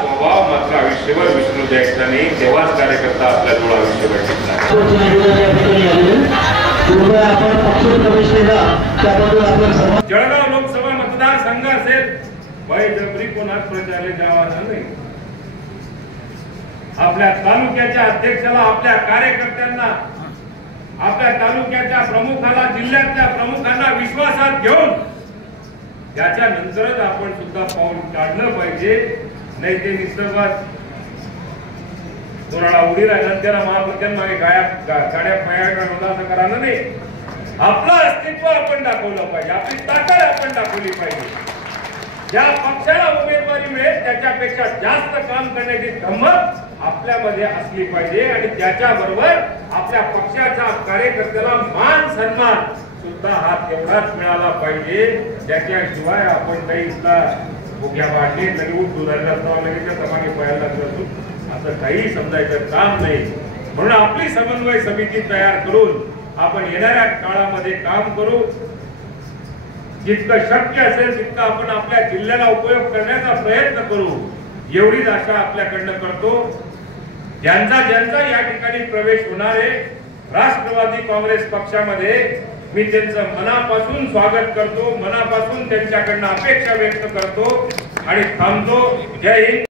स्वभाव मात्र आयुष्यभर विसरू द्यायचा नाही, तेव्हाच कार्यकर्ता आपल्या जवळ आयुष्यभर टिकणार. जळगाव लोकसभा मतदारसंघ असेल, बळजबरी कोणाच प्रचाराला जावाचा नाही. आपल्या तालुक्याच्या अध्यक्षाला, आपल्या कार्यकर्त्यांना, आपल्या तालुक्याच्या प्रमुखाला, जिल्ह्यातल्या प्रमुखांना विश्वासात घेऊन त्याच्यानंतरच आपण सुद्धा पाऊल काढलं पाहिजे. नाही ते निसर्गात कोणाला उडी राहिला त्याला महाप्रत्यांमागे गाड्या पाया असं करायला नाही. आपलं अस्तित्व आपण दाखवलं पाहिजे, आपली ताकद आपण दाखवली पाहिजे. ज्या पक्षाला उमेदवारी मिळेल त्याच्यापेक्षा जास्त काम करण्याची धमक आपल्यामध्ये असली पाहिजे आणि त्याच्याबरोबर आपल्या पक्षाच्या कार्यकर्त्याला मान सन्मान सुद्धा हा तेवढाच मिळाला पाहिजे. त्याच्याशिवाय आपण काही भोग्या वाटले तरी दुरायला लगेच समागे पाहायला लागतो असं काही समजायचं काम नाही. म्हणून आपली समन्वय समिती तयार करून आपण येणाऱ्या काळामध्ये काम करू. जितकं शक्य असेल तितकं आपण आपल्या जिल्ह्याला उपयोग करण्याचा प्रयत्न करू, एवढीच आशा आपल्याकडनं करतो. ज्यांचा ज्यांचा या ठिकाणी प्रवेश होणार आहे राष्ट्रवादी काँग्रेस पक्षामध्ये, मी त्यांचं मनापासून स्वागत करतो, मनापासून त्यांच्याकडनं अपेक्षा व्यक्त करतो आणि थांबतो. जय हिंद.